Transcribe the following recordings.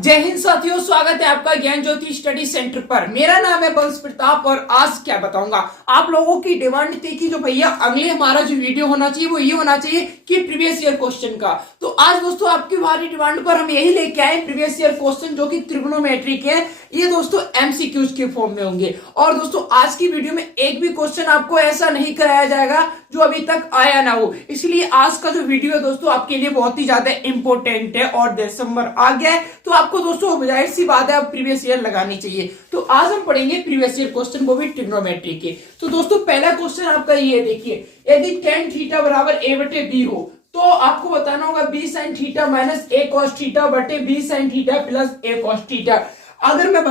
जय हिंद साथियों, स्वागत है आपका ज्ञान ज्योति स्टडी सेंटर पर। मेरा नाम है बंश प्रताप और आज क्या बताऊंगा। आप लोगों की डिमांड थी कि जो भैया अगले हमारा जो वीडियो होना चाहिए वो ये होना चाहिए कि प्रीवियस ईयर क्वेश्चन का। तो आज दोस्तों आपकी भारी डिमांड पर हम यही लेके आए प्रीवियस ईयर क्वेश्चन जो कि त्रिगोनोमेट्री के हैं। ये दोस्तों एमसीक्यूज के फॉर्म में होंगे। और दोस्तों आज की वीडियो में एक भी क्वेश्चन आपको ऐसा नहीं कराया जाएगा जो अभी तक आया ना हो। इसलिए आज का जो वीडियो है दोस्तों आपके लिए बहुत ही ज्यादा इंपॉर्टेंट है। और दिसंबर आ गया है तो आपको दोस्तों जाहिर सी बात है अब प्रीवियस ईयर लगानी चाहिए। तो आज हम पढ़ेंगे प्रीवियस ईयर क्वेश्चन, वो भी ट्रिग्नोमेट्री के। तो दोस्तों पहला क्वेश्चन आपका ये देखिए, यदि tan थीटा बराबर a बटे बी हो तो आपको बताना होगा b sin theta minus a cos theta बटे b sin theta plus a cos theta. अगर मैं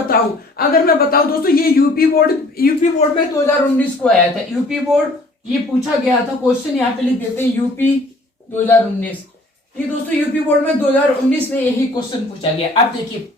बताऊं दोस्तों, ये यूपी बोर्ड में 2019 को आया था। यूपी बोर्ड ये पूछा गया था क्वेश्चन, यहाँ पे लिख देते हैं यूपी 2019। ये दोस्तों यूपी बोर्ड में 2019 में यही क्वेश्चन पूछा गया। अब देखिए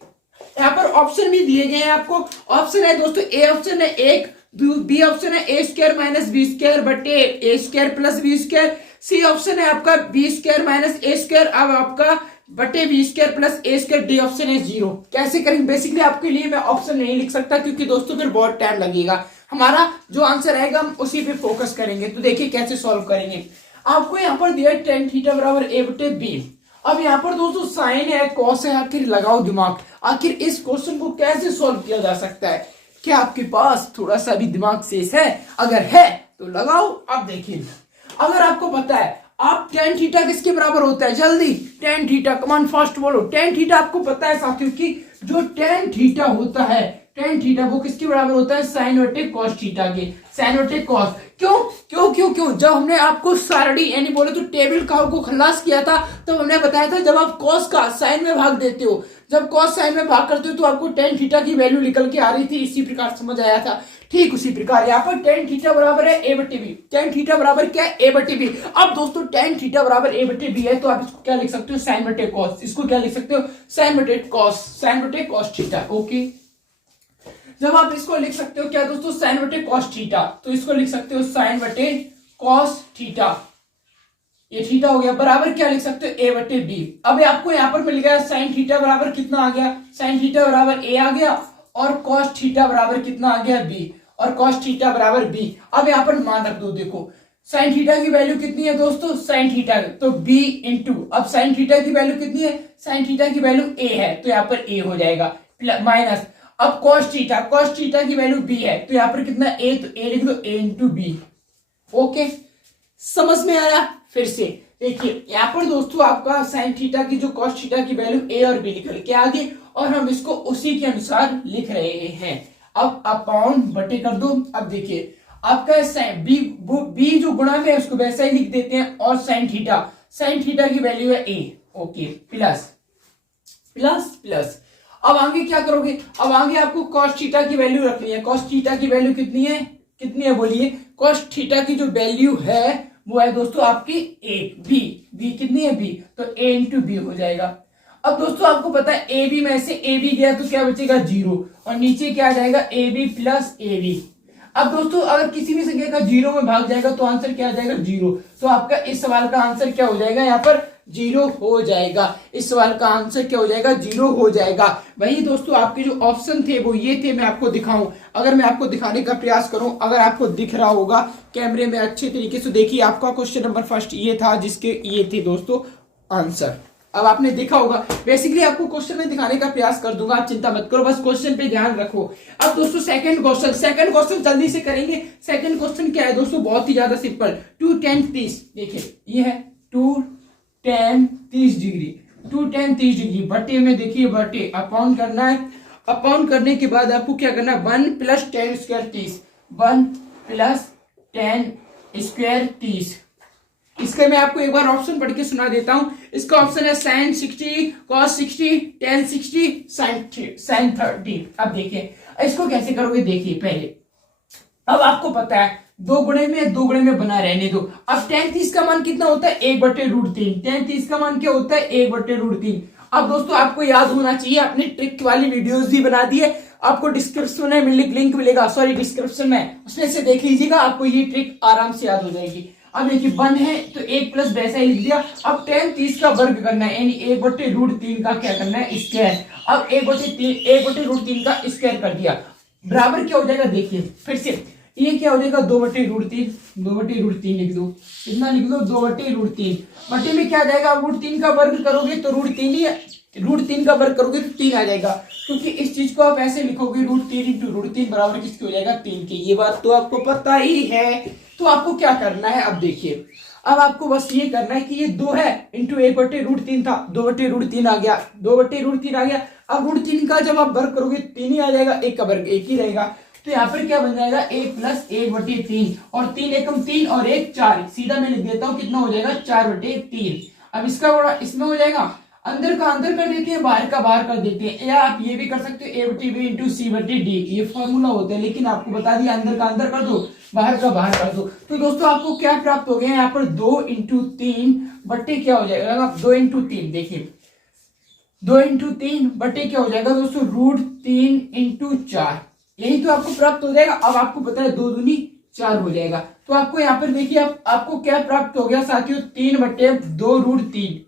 यहाँ पर ऑप्शन भी दिए गए हैं आपको। ऑप्शन है दोस्तों, ए ऑप्शन है 1, बी ऑप्शन है A square minus B square बटे A square plus B square, C option है आपका B square minus A square अब आपका बटे B square plus A square, D option है 0। कैसे करेंगे, बेसिकली आपके लिए मैं ऑप्शन नहीं लिख सकता क्योंकि दोस्तों फिर बहुत टाइम लगेगा। हमारा जो आंसर आएगा हम उसी पे फोकस करेंगे। तो देखिए कैसे सॉल्व करेंगे। आपको यहाँ पर दिया है tan थीटा बराबर a बटे बी। अब यहाँ पर दोस्तों साइन है, कॉस है, आखिर लगाओ दिमाग। आखिर इस क्वेश्चन को कैसे सॉल्व किया जा सकता है? क्या आपके पास थोड़ा सा भी दिमाग शेष है? अगर है तो लगाओ। अब देखिए, अगर आपको पता है आप tan थीटा किसके बराबर होता है, जल्दी tan थीटा, कमान फास्ट बोलो। tan थीटा आपको पता है साथियों की जो tan थीटा होता है, tan थीटा वो किसके बराबर होता है, साइन बटे कॉस थीटा के। साइन बटे कॉस क्यों क्यों क्यों क्यों जब हमने आपको सारणी यानी बोले तो टेबल का को खल्लास किया था तो हमने बताया था जब आप कॉस का साइन में भाग देते हो, जब कॉस साइन में भाग करते हो तो आपको tan थीटा की वैल्यू निकल के आ रही थी। इसी प्रकार समझ आया था। ठीक उसी प्रकार यहाँ पर tan थीटा बराबर है a बटे बी। tan थीटा बराबर क्या है, a बटे बी। अब दोस्तों tan थीटा बराबर a बटे बी है तो आप इसको क्या लिख सकते हो, साइन बटे कॉस। इसको क्या लिख सकते हो, साइन बटे कॉस थीटा। ओके, जब आप इसको लिख सकते हो क्या दोस्तों, साइन बटे कॉस थीटा, तो इसको लिख सकते हो साइन बटे कॉस थीटा। ये थीटा हो गया, बराबर क्या लिख सकते हो, a बटे बी। अब आपको यहाँ पर मिल गया साइन थीटा बराबर कितना आ गया, साइन थीटा बराबर a आ गया और कॉस थीटा बराबर कितना आ गया, b, और कॉस थीटा बराबर b। अब यहाँ पर मान रख दो, देखो साइन थीटा की वैल्यू कितनी है दोस्तों, साइन थीटा, तो b इंटू, अब साइन थीटा की वैल्यू कितनी है, साइन थीटा की वैल्यू a है तो यहाँ पर a हो जाएगा, माइनस अब कॉस थीटा की वैल्यू b है तो यहाँ पर कितना a, तो a लिख दो a इंटू बी। ओके, समझ में आया? फिर से देखिए यहाँ पर दोस्तों आपका साइन थीटा की जो कॉस थीटा की वैल्यू a और b निकल के आ गई और हम इसको उसी के अनुसार लिख रहे हैं। अब अपॉन बटे कर दो। अब देखिए आपका साइन b जो गुणा में है उसको वैसा ही लिख देते हैं और साइन थीटा की वैल्यू है a। Okay, plus plus plus. अब आगे क्या करोगे, अब आगे आपको cos थीटा की वैल्यू रखनी है। cos थीटा की वैल्यू कितनी है बोलिए, cos थीटा की जो वैल्यू है वो है दोस्तों आपकी 1, b कितनी है, b, तो a इंटू बी हो जाएगा। अब दोस्तों आपको पता है ए बी में से ए बी गया तो क्या बचेगा, 0, और नीचे क्या आ जाएगा, A B plus A B. अब दोस्तों अगर किसी भी संख्या का 0 में भाग जाएगा तो आंसर क्या आ जाएगा, 0। तो आपका इस सवाल का आंसर क्या हो जाएगा, यहाँ पर 0 हो जाएगा। इस सवाल का आंसर क्या हो जाएगा, 0 हो जाएगा। वही दोस्तों आपके जो ऑप्शन थे वो ये थे। मैं आपको दिखाऊं, अगर मैं आपको दिखाने का प्रयास करूं, अगर आपको दिख रहा होगा कैमरे में अच्छे तरीके से, देखिए आपका क्वेश्चन नंबर फर्स्ट ये था जिसके ये थे दोस्तों आंसर। अब आपने देखा होगा, बेसिकली आपको क्वेश्चन में दिखाने का प्रयास कर दूंगा, आप चिंता मत करो, बस क्वेश्चन पे ध्यान रखो। अब दोस्तों सेकंड क्वेश्चन जल्दी से करेंगे। सेकंड क्वेश्चन क्या है दोस्तों, बहुत ही ज्यादा सिंपल, 2 tan 30। देखिए ये है 2 tan 30 डिग्री, 2 tan 30 डिग्री बटे में, देखिए बटे अपॉन करना है। अपॉन करने के बाद आपको क्या करना है, 1 plus tan square 30, 1 plus tan square 30। इसका मैं आपको एक बार ऑप्शन पढ़ के सुना देता हूं। इसका ऑप्शन है sin 60, cos 60, tan 60, sin 30। अब देखिए इसको कैसे करोगे, देखिए पहले अब आपको पता है दो गुणे में बना रहने दो। अब tan 30 का मान कितना होता है, 1/√3। tan 30 का मान क्या होता है, 1/√3। अब दोस्तों आपको याद होना चाहिए, अपनी ट्रिक वाली वीडियोस भी बना दी है, आपको डिस्क्रिप्शन में लिंक मिलेगा, डिस्क्रिप्शन में, उसमें से देख लीजिएगा, आपको ये ट्रिक आराम से याद हो जाएगी। अब देखिए 1 है तो 1 प्लस वैसा ही लिख दिया। अब tan 30 का वर्ग करना है, यानी 1/√3 का क्या करना है, स्क्वायर। अब 1/√3 का स्क्वायर कर दिया, बराबर क्या हो जाएगा, देखिए फिर से ये क्या हो जाएगा, 2/√3, 2/√3 लिख दो, कितना लिख दो, 2/√3। बटे में क्या आ जाएगा, √3 का वर्ग करोगे तो √3 ही, √3 का वर्ग करोगे तो 3 आ जाएगा, क्योंकि इस चीज को आप ऐसे लिखोगे √3 इंटू √3 बराबर किसके हो जाएगा, 3 के। ये बात तो आपको पता ही है। तो आपको क्या करना है, अब देखिए अब आपको बस ये करना है कि ये 2 है इंटू 1/√3 था, 2/√3 आ गया, 2/√3 आ गया। अब √3 का जब आप वर्ग करोगे 3 ही आ जाएगा, 1 का वर्ग 1 ही रहेगा। तो यहाँ पर क्या बन जाएगा, 1 प्लस 1/3, और 3 एकम 3 और 1 4, सीधा मैं लिख देता हूँ, कितना हो जाएगा, 4/3। अब इसका बड़ा इसमें हो जाएगा, अंदर का अंदर कर देते हैं, बाहर का बाहर कर देते हैं, या आप ये भी कर सकते हो a/b इंटू c/d, ये फॉर्मूला होता है, लेकिन आपको बता दिया अंदर का अंदर कर दो, बाहर का बाहर कर दो। तो दोस्तों आपको क्या प्राप्त हो गया, यहाँ पर 2 इंटू 3 बट्टे क्या हो जाएगा, 2 इंटू 3, देखिए 2 इंटू 3 बटे क्या हो जाएगा दोस्तों, √3 इंटू 4, यही तो आपको प्राप्त हो जाएगा। अब आपको पता है 2 दूनी 4 हो जाएगा, तो आपको यहाँ पर देखिए आपको क्या प्राप्त हो गया साथियों, 3/2√3,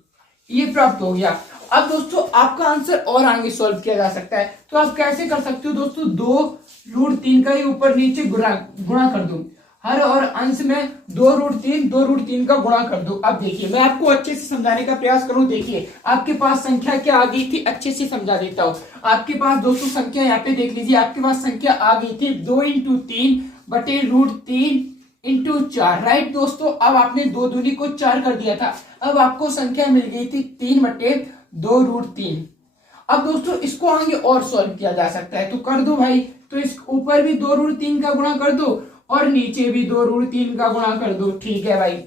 ये प्राप्त हो गया। अब दोस्तों आपका आंसर और आगे सॉल्व किया जा सकता है, तो आप कैसे कर सकते हो दोस्तों, 2√3 का ही ऊपर नीचे गुणा कर दो, हर और अंश में 2√3 का गुणा कर दो। अब देखिए मैं आपको अच्छे से समझाने का प्रयास करूं, देखिए आपके पास संख्या क्या आ गई थी, अच्छे से समझा देता हूं। आपके पास दोस्तों संख्या यहाँ पे देख लीजिए, आपके पास संख्या आ गई थी 2 इंटू 3 बटे √3 इंटू 4, राइट दोस्तों। अब आपने 2 दूनी को 4 कर दिया था, अब आपको संख्या मिल गई थी 3/2√3। अब दोस्तों इसको आगे और सॉल्व किया जा सकता है, तो कर दो भाई, तो इस ऊपर भी 2√3 का गुणा कर दो और नीचे भी 2√3 का गुणा कर दो, ठीक है भाई।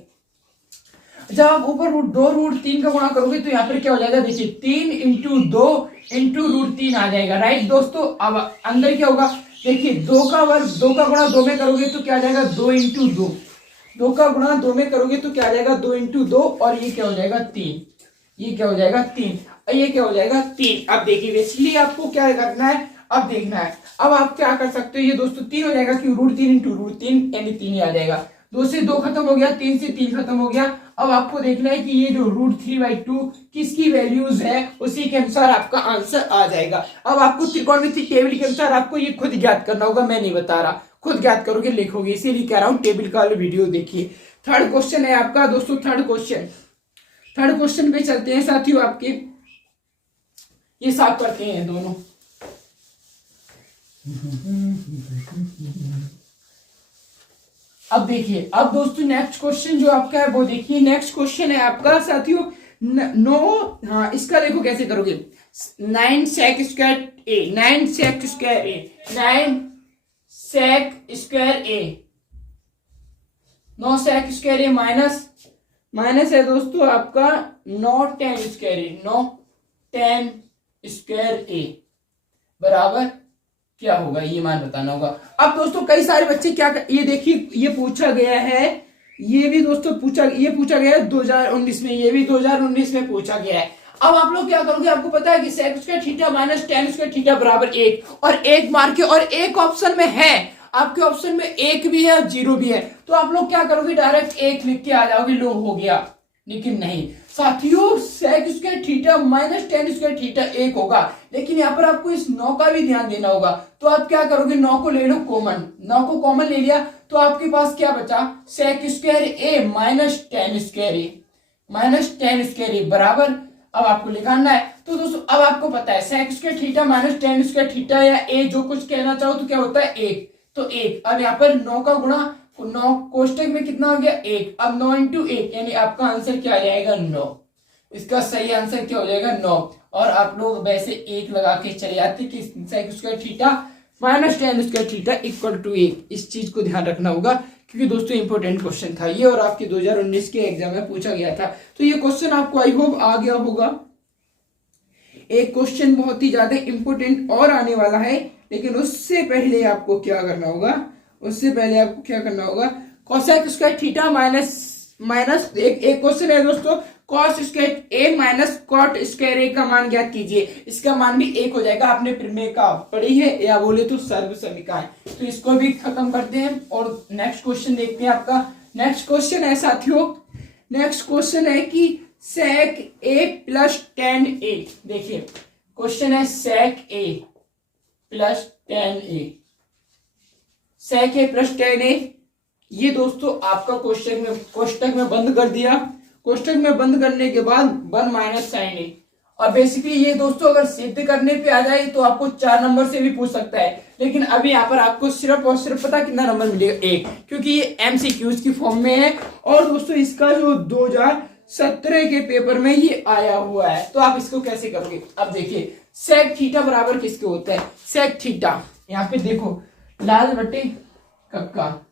जब आप ऊपर 2√3 का गुणा करोगे तो यहाँ पर क्या हो जाएगा, देखिए 3 इंटू 2 इंटू √3 आ जाएगा, राइट दोस्तों। अब अंदर क्या होगा, देखिए 2 का वर्ग 2 का गुणा 2 में करोगे तो क्या आ जाएगा, 2 इंटू 2, 2 का गुणा 2 में करोगे तो क्या आ जाएगा, 2 इंटू 2, और ये क्या हो जाएगा 3, ये क्या हो जाएगा 3, ये क्या हो जाएगा 3। अब देखिए इसलिए आपको क्या करना है, अब देखना है, अब आप क्या कर सकते हो, ये दोस्तों 3 हो जाएगा, कि √3 इंटू √3 यानी 3 ही आ जाएगा, 2 से 2 खत्म हो गया, 3 से 3 खत्म हो गया। अब आपको देखना है कि ये जो √3/2 किसकी वैल्यूज है, उसी के अनुसार आपका आंसर आ जाएगा। अब आपको त्रिकोणमिति टेबल के अनुसार आपको ये खुद ज्ञात करना होगा, मैं नहीं बता रहा, खुद ज्ञात करोगे लिखोगे, इसीलिए कह रहा हूं टेबल का वीडियो देखिए। थर्ड क्वेश्चन है आपका दोस्तों, थर्ड क्वेश्चन पे चलते हैं साथियों। आपके ये साफ करते हैं दोनों, अब देखिए अब दोस्तों नेक्स्ट क्वेश्चन जो आपका है वो देखिए, नेक्स्ट क्वेश्चन है आपका साथियों हाँ इसका देखो कैसे करोगे, 9 sec square a, 9 sec square a, 9 sec square a, 9 sec square a minus है दोस्तों आपका 9 tan square a, 9 tan square a बराबर क्या होगा, ये मान बताना होगा। अब दोस्तों कई सारे बच्चे क्या ये देखिए ये पूछा गया है, ये भी दोस्तों पूछा गया है 2019 में, ये भी 2019 में पूछा गया है। अब आप लोग क्या करोगे, आपको पता है कि sec square theta minus tan square theta बराबर 1, और 1 मार के, और एक ऑप्शन में है, आपके ऑप्शन में 1 भी है और 0 भी है, तो आप लोग क्या करोगे, डायरेक्ट 1 लिख के आ जाओगे, लो हो गया। लेकिन नहीं साथियों, sec square theta minus tan square theta 1 होगा, लेकिन यहाँ पर आपको इस 9 का भी ध्यान देना होगा। तो आप क्या करोगे, 9 को ले लो कॉमन, 9 को कॉमन ले लिया तो आपके पास क्या बचा, sec square a minus tan square a बराबर, अब आपको लिखाना है। तो दोस्तों अब आपको पता है sec square theta minus tan square theta या a जो कुछ कहना चाहो तो क्या होता है 1, तो 1। अब यहाँ पर 9 का गुणा, 9 कोष्टक में कितना हो गया 1, अब 9 इंटू 1 यानी आपका आंसर क्या आ जाएगा 9, इसका सही आंसर क्या हो जाएगा 9। और आप लोग वैसे 1 लगा के चले आते कि sec square theta minus tan square theta equal to 1, इस चीज को ध्यान रखना होगा, क्योंकि दोस्तों इंपॉर्टेंट क्वेश्चन था ये, और आपके 2019 के एग्जाम में पूछा गया था। तो ये क्वेश्चन आपको आई होप आ गया होगा। एक क्वेश्चन बहुत ही ज्यादा इंपॉर्टेंट और आने वाला है, लेकिन उससे पहले आपको क्या करना होगा, cosec स्क्वायर थीटा माइनस एक क्वेश्चन है दोस्तों, cos square a minus cot square a का मान ज्ञात कीजिए, इसका मान भी 1 हो जाएगा, आपने प्रमेय का पढ़ी है या बोले तो सर्व समीकरण। तो इसको भी खत्म करते हैं और नेक्स्ट क्वेश्चन देखते हैं आपका। नेक्स्ट क्वेश्चन है साथियों, नेक्स्ट क्वेश्चन है कि sec a plus tan a। देखिए क्वेश्चन है sec a plus tan a, sec a plus tan a। ये दोस्तों आपका कोष्टक में बंद कर दिया। कोष्टक में बंद करने के बाद 1 माइनस साइन ए। और बेसिकली ये दोस्तों अगर सिद्ध करने पे आ जाए तो आपको 4 नंबर से भी पूछ सकता है, लेकिन अभी यहाँ पर आपको सिर्फ और सिर्फ पता कितना नंबर मिलेगा, 1, क्योंकि ये एमसीक्यूज की फॉर्म में है। और दोस्तों इसका जो 2017 के पेपर में ये आया हुआ है, तो आप इसको कैसे करोगे। अब देखिए सेक थीटा बराबर किसके होता है, सेक थीटा, यहाँ पे देखो लाल बटे कक्का,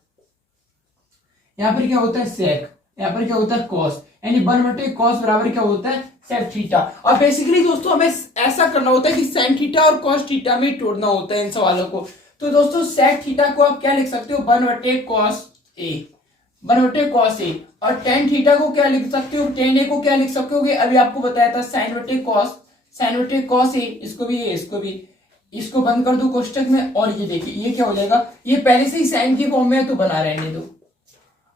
यहाँ पर क्या होता है सेक, यहाँ पर क्या होता है कॉस, यानी 1 बटे कॉस बराबर क्या होता है सेक थीटा। और बेसिकली दोस्तों हमें ऐसा करना होता है कि साइन थीटा और कॉस थीटा में तोड़ना होता है इन सवालों को। तो दोस्तों सेक थीटा को आप क्या लिख सकते हो, 1 बटे कॉस ए, 1 बटे कॉस ए। और टेन थीटा को क्या लिख सकते हो, टेन ए को क्या लिख सकते हो, अभी आपको बताया था साइन बटे कॉस, साइन बटे कॉस ए, इसको भी इसको भी, इसको बंद कर दो कोष्टक में। और ये देखिए ये क्या हो जाएगा, ये पहले से ही साइन की फॉर्म में है तो बना रहने दो।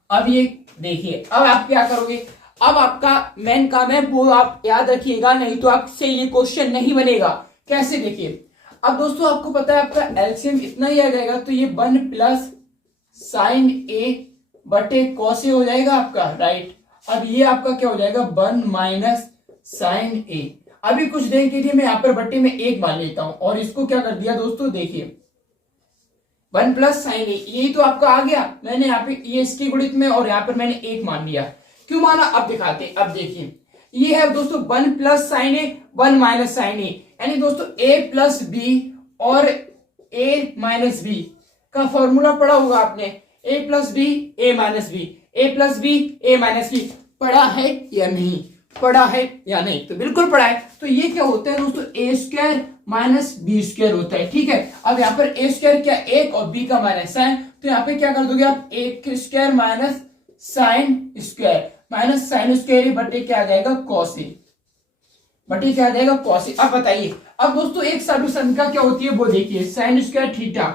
अब ये देखिए अब आप क्या करोगे, अब आपका मेन काम है वो आप याद रखिएगा, नहीं तो आपसे ये क्वेश्चन नहीं बनेगा। कैसे देखिए, अब दोस्तों आपको पता है आपका एलसीएम इतना ही आ जाएगा, तो ये 1 प्लस साइन ए बटे कॉस ए हो जाएगा आपका, राइट। अब ये आपका क्या हो जाएगा 1 माइनस साइन ए। अभी कुछ देर के लिए मैं यहाँ पर बट्टे में 1 मान लेता हूं और इसको क्या कर दिया दोस्तों, देखिए 1 प्लस साइन ए, यही तो आपका आ गया। मैंने यहाँ पे ये इसके गुणित में और यहाँ पर मैंने 1 मान लिया। क्यों माना अब दिखाते, अब देखिए ये है दोस्तों 1 plus sine A 1 minus sine A, यानी दोस्तों a प्लस बी और a माइनस बी का फॉर्मूला पढ़ा होगा आपने, a plus B A minus B, A plus B A minus B, पढ़ा है या नहीं, पढ़ा है या नहीं, तो बिल्कुल पढ़ा है। तो ये क्या होता है दोस्तों, ए स्क्वायर माइनस बी स्क्वायर होता है, ठीक है। अब यहाँ पर ए स्क्वायर क्या 1 और बी का माइनस साइन, तो यहाँ पे क्या कर दोगे आप 1 square minus sine square, minus sine square बटे क्या आ जाएगा कॉस ए, बटे क्या आ जाएगा कॉस ए। अब बताइए, अब दोस्तों एक संख्या क्या होती है वो देखिए, sine square theta,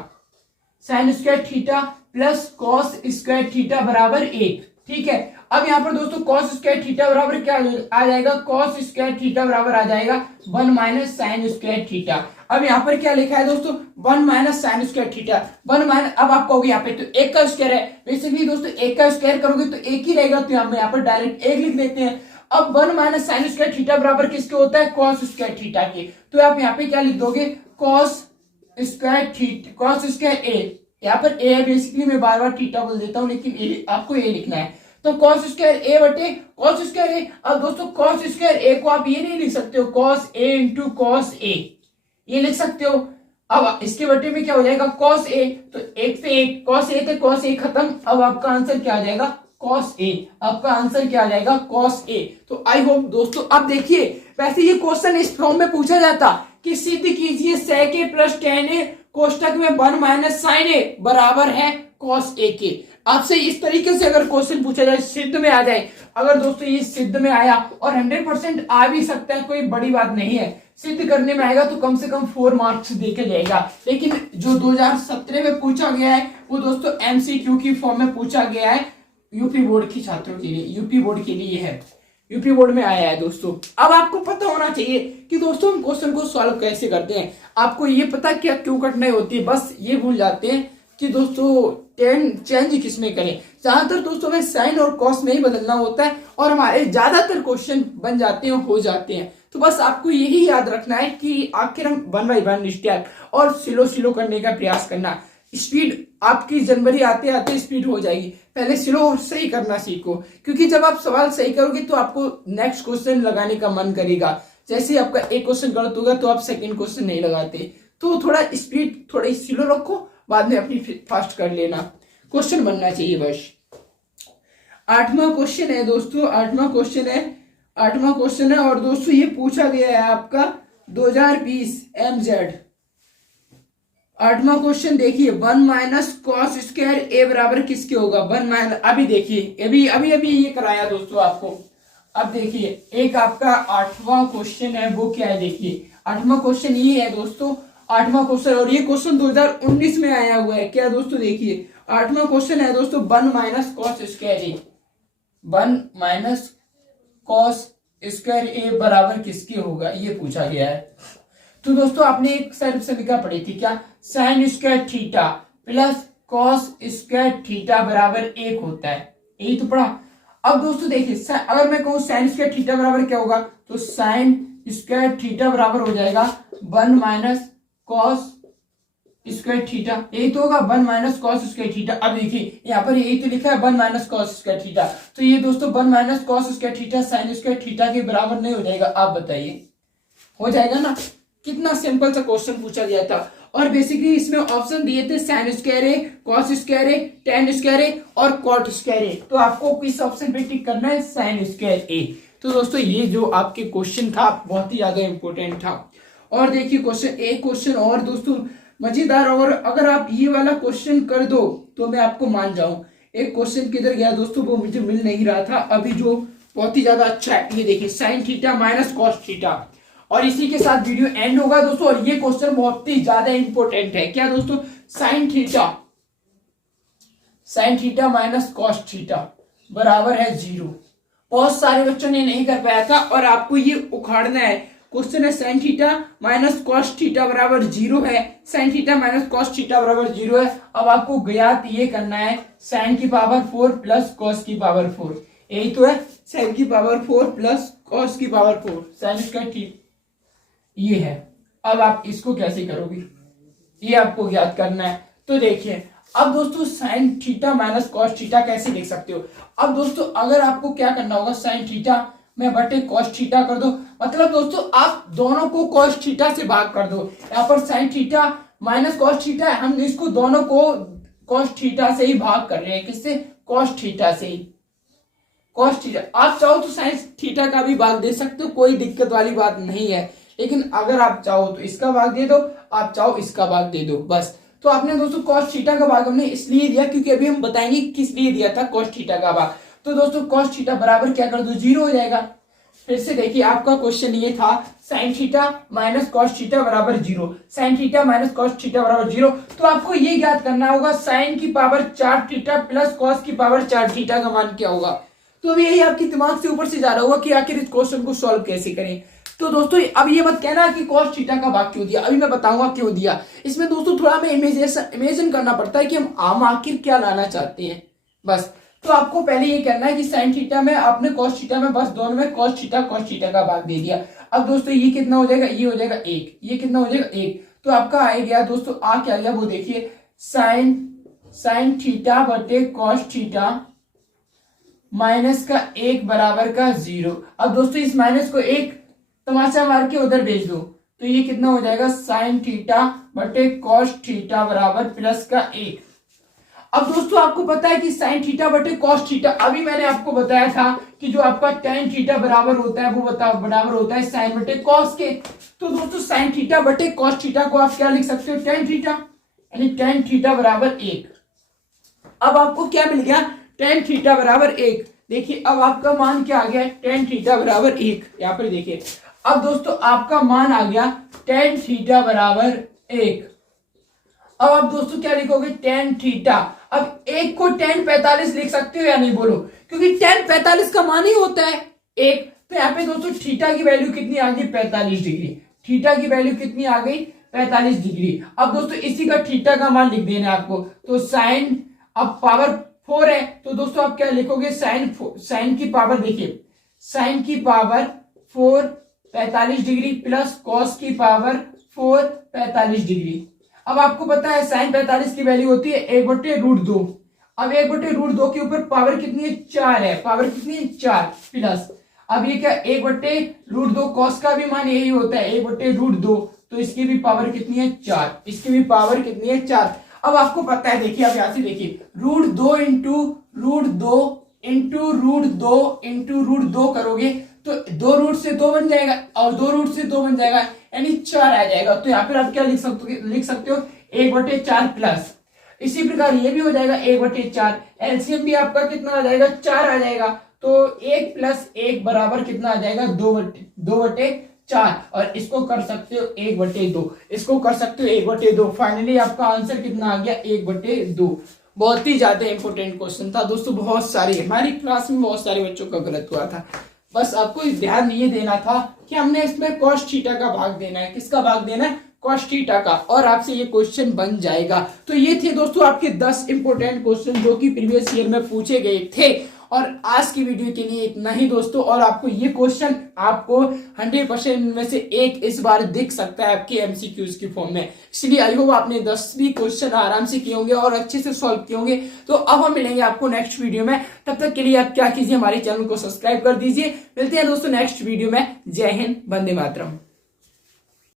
sine square theta plus cos square theta बराबर 1, ठीक है। अब यहाँ पर दोस्तों कॉस स्क्वायर थीटा बराबर क्या आ जाएगा, कॉस स्क्वायर थीटा बराबर आ जाएगा 1 माइनस साइन स्क्वायर थीटा। अब यहाँ पर क्या लिखा है दोस्तों 1 minus sine square theta, 1 minus, अब आप कहोगे यहाँ पे तो 1 का स्क्वायर है, बेसिकली दोस्तों 1 का स्क्वायर करोगे तो 1 ही रहेगा, तो यहाँ पर डायरेक्ट 1 लिख देते हैं। अब 1 माइनस साइन स्क्वायर थीटा बराबर किसके होता है, कॉस स्क्वायर थीटा के, तो आप यहाँ पे क्या लिख दोगे cos square theta, cos square A, यहाँ पर ए है, बेसिकली मैं बार बार थीटा बोल देता हूँ लेकिन आपको ए लिखना है, तो कॉस स्क्वायर ए बटे कॉस स्क्वायर ए। अब दोस्तों कॉस स्क्वायर ए को आप ये नहीं लिख सकते हो cos A into cos A, ये लिख सकते हो। अब इसके बटे में क्या हो जाएगा कॉस ए, तो 1 से 1 कॉस ए थे, कॉस ए खत्म। अब आपका आंसर क्या आ जाएगा कॉस ए, आपका आंसर क्या आ जाएगा कॉस ए। तो आई होप दोस्तों, अब देखिए वैसे ये क्वेश्चन इस फॉर्म में पूछा जाता कि सिद्ध कीजिए sec a plus tan a कोष्टक में 1 माइनस साइन ए बराबर है कॉस ए के। आपसे इस तरीके से अगर क्वेश्चन पूछा जाए, सिद्ध में आ जाए, अगर दोस्तों ये सिद्ध में आया और 100% आ भी सकता है, कोई बड़ी बात नहीं है, सिद्ध करने में आएगा तो कम से कम 4 मार्क्स देके जाएगा। लेकिन जो 2017 में पूछा गया है वो दोस्तों एमसीक्यू की फॉर्म में पूछा गया है, यूपी बोर्ड के छात्रों के लिए, यूपी बोर्ड के लिए है, यूपी बोर्ड में आया है दोस्तों। अब आपको पता होना चाहिए कि दोस्तों हम क्वेश्चन को सॉल्व कैसे करते हैं। आपको ये पता क्या क्यों कठिनाई होती है, बस ये भूल जाते हैं कि दोस्तों टेन चेंज किसमें करें। ज्यादातर दोस्तों में साइन और कॉस में ही बदलना होता है और हमारे ज्यादातर क्वेश्चन बन जाते हैं, हो जाते हैं। तो बस आपको यही याद रखना है कि आखिर हम 1 बाय 1 स्टेप और स्लो करने का प्रयास करना। स्पीड आपकी जनवरी आते आते स्पीड हो जाएगी, पहले स्लो सही करना सीखो, क्योंकि जब आप सवाल सही करोगे तो आपको नेक्स्ट क्वेश्चन लगाने का मन करेगा। जैसे आपका एक क्वेश्चन गलत होगा तो आप सेकंड क्वेश्चन नहीं लगाते, तो थोड़ा स्पीड थोड़ी स्लो रखो, बाद में अपनी फास्ट कर लेना, क्वेश्चन बनना चाहिए बस। 8वां क्वेश्चन है दोस्तों, 8वां क्वेश्चन है और दोस्तों ये पूछा गया है आपका 2020 MZ। 8वां क्वेश्चन देखिए, 1 माइनस कॉस स्क्वायर ए बराबर किसके होगा, 1 माइनस, अभी देखिए अभी ये कराया दोस्तों आपको। अब देखिए एक आपका 8वां क्वेश्चन है, वो क्या है देखिए, 8वां क्वेश्चन ये है दोस्तों, 8वां क्वेश्चन, और ये क्वेश्चन 2019 में आया हुआ है क्या दोस्तों, देखिए 8वां क्वेश्चन है दोस्तों 1 माइनस कॉस स्क्वायर ए। 1 माइनस कॉस स्क्वायर ए बराबर किसके होगा, ये पूछा गया है। तो दोस्तों आपने एक सर्वसंख्या पढ़ी थी क्या, sine square theta plus cos square theta बराबर 1 होता है, यही तो पढ़ा। अब दोस्तों देखिए अगर मैं कहूं साइन स्क्वायर थीटा बराबर क्या होगा, तो साइन स्क्वायर थीटा बराबर हो जाएगा 1 माइनस कॉस स्क्वायर थीटा, यही तो होगा 1 माइनस कॉस स्क्वायर थीटा। अब देखिए यहाँ पर यही तो लिखा है 1 माइनस कॉस स्क्वायर थीटा, तो ये दोस्तों 1 minus cos square theta sine square theta के बराबर नहीं हो जाएगा, आप बताइए हो जाएगा ना। कितना सिंपल सा क्वेश्चन पूछा गया था। और बेसिकली इसमें ऑप्शन दिए थे साइन स्क्वायर ए, कॉस स्क्वायर ए, टेन स्क्वायर ए और कॉट स्क्वायर ए, तो आपको किस ऑप्शन पे टिक करना है, साइन स्क्वायर ए। तो दोस्तों ये जो आपके क्वेश्चन था बहुत ही ज्यादा इंपॉर्टेंट था। और देखिए क्वेश्चन और दोस्तों मजेदार, और अगर आप ये वाला क्वेश्चन कर दो तो मैं आपको मान जाऊं। एक क्वेश्चन किधर गया दोस्तों, वो मुझे मिल नहीं रहा था अभी, जो बहुत ही ज्यादा अच्छा है। ये देखिए sine theta minus cos theta, और इसी के साथ वीडियो एंड होगा दोस्तों। और ये क्वेश्चन बहुत ही ज्यादा इंपॉर्टेंट है। क्या दोस्तों, sine theta minus cos theta बराबर है 0। बहुत सारे बच्चों ने नहीं कर पाया था और आपको ये उखाड़ना है। क्वेश्चन है sine theta minus cos theta बराबर 0 है, sine theta minus cos theta बराबर 0 है। अब आपको ज्ञात ये करना है साइन की पावर 4 प्लस कॉस की पावर 4, यही तो है साइन की पावर 4 प्लस कॉस की पावर 4, साइन स्क्वायर थीटा ये है। अब आप इसको कैसे करोगे, ये आपको ज्ञात करना है। तो देखिए अब दोस्तों sine theta minus cos theta कैसे लिख सकते हो। अब दोस्तों अगर आपको क्या करना होगा, साइन थीटा में बटे कॉस थीटा कर दो, मतलब दोस्तों आप दोनों को कॉस थीटा से भाग कर दो। यहाँ पर sine theta minus cos theta है, हम इसको दोनों को कॉस थीटा से ही भाग कर रहे हैं, किससे, कॉस थीटा से ही। कॉस थीटा आप चाहो तो साइन थीटा का भी भाग दे सकते हो, कोई दिक्कत वाली बात नहीं है। लेकिन अगर आप चाहो तो इसका भाग दे दो, आप चाहो इसका भाग दे दो, बस। तो आपने दोस्तों कॉस थीटा का भाग हमने इसलिए दिया क्योंकि अभी हम बताएंगे किस लिए दिया था कॉस थीटा का भाग। तो दोस्तों कॉस थीटा बराबर क्या कर दो, 0 हो जाएगा। फिर से देखिए आपका क्वेश्चन ये था sine theta minus cos theta बराबर 0, sine theta minus cos theta बराबर 0। तो आपको ये ज्ञात करना होगा साइन की पावर 4 थीटा प्लस कॉस की पावर 4 थीटा का मान क्या होगा। तो अभी यही आपके दिमाग से ऊपर से जा रहा होगा कि आखिर इस क्वेश्चन को सॉल्व कैसे करें। तो दोस्तों अब ये मत कहना कि कॉस थीटा का भाग क्यों दिया, अभी मैं बताऊंगा क्यों दिया। इसमें दोस्तों थोड़ा हमें इमेजिन करना पड़ता है कि हम आखिर क्या लाना चाहते हैं, बस। तो आपको पहले ये करना है कि साइन थीटा में आपने कॉस थीटा में बस दोनों में कॉस थीटा का भाग दे दिया। अब दोस्तों ये कितना हो जाएगा, ये हो जाएगा 1, ये कितना हो जाएगा 1। तो आपका आ गया दोस्तों, आ क्या गया वो देखिए, साइन थीटा बटे कॉस थीटा माइनस का 1 बराबर का 0। अब दोस्तों इस माइनस को एक तमाचा मार के उधर भेज दो, तो ये कितना हो जाएगा, साइन थीटा बटे कॉस थीटा बराबर प्लस का 1। अब दोस्तों आपको पता है कि साइन थीटा बटे कॉस थीटा, अभी मैंने आपको बताया था कि जो आपका टेन थीटा बराबर होता है वो बराबर होता है साइन बटे कॉस के। तो दोस्तों साइन थीटा बटे कॉस थीटा को आप क्या लिख सकते हो, टेन थीटा, यानी टेन थीटा बराबर 1। अब आपको क्या मिल गया, टेन थीटा बराबर 1। देखिए अब आपका मान क्या आ गया, टेन थीटा बराबर 1। यहाँ पर देखिए अब दोस्तों आपका मान आ गया टेन थीटा बराबर 1। अब आप दोस्तों क्या लिखोगे, टेन थीटा। अब 1 को टेन 45 लिख सकते हो या नहीं, बोलो, क्योंकि टेन 45 का मान ही होता है 1। तो यहाँ पे दोस्तों थीटा की वैल्यू कितनी आ गई, 45 डिग्री। थीटा की वैल्यू कितनी आ गई, 45 डिग्री। अब दोस्तों इसी का थीटा का मान लिख देना है आपको। तो साइन, अब पावर 4 है, तो दोस्तों आप क्या लिखोगे, साइन की पावर, देखिए साइन की पावर 4 45 डिग्री प्लस कॉस की पावर 4 45 डिग्री। अब आपको पता है साइन 45 की वैल्यू होती है 1/√2। अब 1/√2 के ऊपर पावर कितनी है, 4 है, पावर कितनी है, 4 प्लस, अब ये क्या 1/√2, कॉस का भी मान यही होता है 1/√2, तो इसकी भी पावर कितनी है, 4, इसकी भी पावर कितनी है, 4। अब आपको पता है, देखिए अब यहां से देखिए √2 इंटू √2 करोगे तो 2 रूट से 2 बन जाएगा और 2 रूट से 2 बन जाएगा, यानी 4 आ जाएगा। तो यहाँ पर आप क्या लिख सकते हो 1/4 प्लस, इसी प्रकार ये भी हो जाएगा 1/4। एलसीएम भी आपका कितना आ जाएगा, 4 आ जाएगा। तो 1 + 1 बराबर कितना आ जाएगा, 2/4। और इसको कर सकते हो 1/2, इसको कर सकते हो 1/2। फाइनली आपका आंसर कितना आ गया, 1/2। बहुत ही ज्यादा इंपॉर्टेंट क्वेश्चन था दोस्तों, बहुत सारे हमारी क्लास में बहुत सारे बच्चों का गलत हुआ था। बस आपको ध्यान ये देना था कि हमने इसमें कॉस थीटा का भाग देना है। किसका भाग देना है? कॉस थीटा का। और आपसे ये क्वेश्चन बन जाएगा। तो ये थे दोस्तों आपके 10 इंपॉर्टेंट क्वेश्चन जो कि प्रीवियस ईयर में पूछे गए थे। और आज की वीडियो के लिए इतना ही दोस्तों। और आपको ये क्वेश्चन आपको 100% में से एक इस बार दिख सकता है आपके एमसीक्यूज की फॉर्म में। इसलिए आई होप आपने 10 भी क्वेश्चन आराम से किए होंगे और अच्छे से सॉल्व किए होंगे। तो अब हम मिलेंगे आपको नेक्स्ट वीडियो में। तब तक के लिए आप क्या कीजिए, हमारे चैनल को सब्सक्राइब कर दीजिए। मिलते हैं दोस्तों नेक्स्ट वीडियो में। जय हिंद, वंदे मातरम।